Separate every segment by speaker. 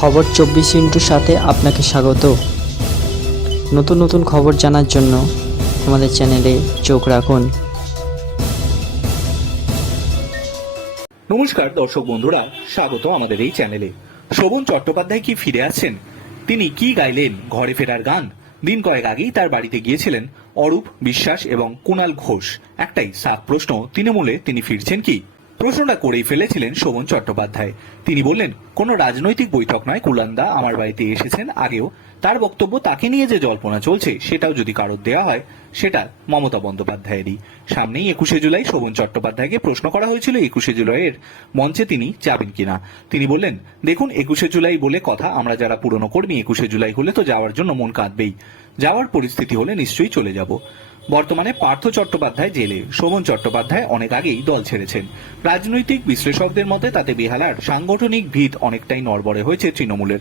Speaker 1: খবর চব্বিশ ইন্টুর সাথে আপনাকে স্বাগত। নতুন নতুন খবর জানার জন্য আমাদের চ্যানেলে চোখ রাখুন।
Speaker 2: নমস্কার দর্শক বন্ধুরা, স্বাগত আমাদের এই চ্যানেলে। শোভন চট্টোপাধ্যায় কি ফিরে আসছেন? তিনি কি গাইলেন? ঘরে ফেরার গান? দিন কয়েক আগেই তার বাড়িতে গিয়েছিলেন অরূপ বিশ্বাস এবং কুণাল ঘোষ। একটাই সাত প্রশ্ন, তৃণমূলে তিনি ফিরছেন কি? প্রশ্নটা করেই ফেলেছিলেন শোভন চট্টোপাধ্যায়। তিনি বললেন, কোনো রাজনৈতিক বৈঠক নয়, কুলান্দা আমার বাড়িতে এসেছেন আগেও। তার বক্তব্য তাকে নিয়ে যে জল্পনা চলছে, সেটাও যদি কারোর দেওয়া হয়, সেটা মমতা বন্দ্যোপাধ্যায়েরই। সামনেই একুশে জুলাই শোভন চট্টোপাধ্যায়কে প্রশ্ন করা হয়েছিল, একুশে জুলাইয়ের মঞ্চে তিনি যাবেন কিনা? তিনি বললেন, দেখুন, একুশে জুলাই বলে কথা, আমরা যারা পুরনো কর্মী, একুশে জুলাই হলে তো যাওয়ার জন্য মন কাঁদবেই। যাওয়ার পরিস্থিতি হলে নিশ্চয়ই চলে যাব। বর্তমানে পার্থ চট্টোপাধ্যায় জেলে শোভন চট্টোপাধ্যায় অনেক আগেই দল ছেড়েছেন। রাজনৈতিক বিশ্লেষকদের মতে তাতে বেহালার সাংগঠনিক ভিত অনেকটাই নড়বড়ে হয়েছে তৃণমূলের।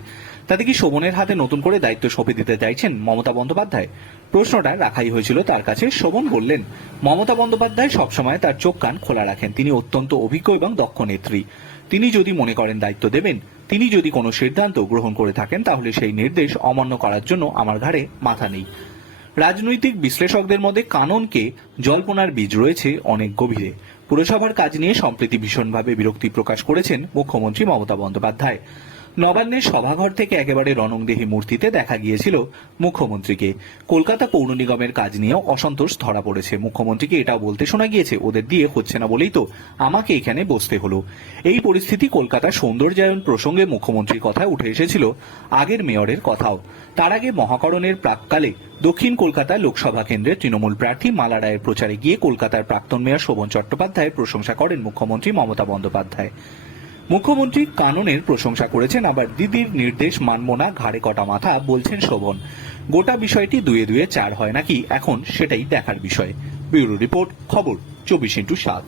Speaker 2: তাতে কি শোভনের হাতে নতুন করে দায়িত্ব সঁপে দিতে চাইছেন মমতা বন্দ্যোপাধ্যায়? প্রশ্নটা রাখাই হয়েছিল তার কাছে। শোভন বললেন, মমতা বন্দ্যোপাধ্যায় সবসময় তার চোখ কান খোলা রাখেন। তিনি অত্যন্ত অভিজ্ঞ এবং দক্ষ নেত্রী। তিনি যদি মনে করেন দায়িত্ব দেবেন, তিনি যদি কোনো সিদ্ধান্ত গ্রহণ করে থাকেন, তাহলে সেই নির্দেশ অমান্য করার জন্য আমার ঘাড়ে মাথা নেই। রাজনৈতিক বিশ্লেষকদের মধ্যে কাননকে জল্পনার বীজ রয়েছে অনেক গভীরে। পুরসভার কাজ নিয়ে সম্প্রতি ভীষণভাবে বিরক্তি প্রকাশ করেছেন মুখ্যমন্ত্রী মমতা বন্দ্যোপাধ্যায়। নবান্নের সভাঘর থেকে একেবারে রণংদেহী মূর্তিতে দেখা গিয়েছিল মুখ্যমন্ত্রীকে। কলকাতা পৌর নিগমের কাজ নিয়েও অসন্তোষ ধরা পড়েছে। মুখ্যমন্ত্রীকে এটাও বলতে শোনা গিয়েছে, ওদের দিয়ে হচ্ছে না বলেই তো আমাকে এখানে বসতে হলো। এই পরিস্থিতি কলকাতা সৌন্দর্যায়ন প্রসঙ্গে মুখ্যমন্ত্রীর কথায় উঠে এসেছিল আগের মেয়রের কথাও। তার আগে মহাকরণের প্রাককালে দক্ষিণ কলকাতা লোকসভা কেন্দ্রের তৃণমূল প্রার্থী মালা রায়ের প্রচারে গিয়ে কলকাতার প্রাক্তন মেয়র শোভন চট্টোপাধ্যায়ের প্রশংসা করেন মুখ্যমন্ত্রী মমতা বন্দ্যোপাধ্যায়। মুখ্যমন্ত্রী কাননের প্রশংসা করেছেন, আবার দিদির নির্দেশ মানব না, ঘাড়ে কটা মাথা, বলছেন শোভন। গোটা বিষয়টি দুয়ে দুয়ে চার হয় নাকি? এখন সেটাই দেখার বিষয়। ব্যুরো রিপোর্ট, খবর, চব্বিশ ইন্টু সাত।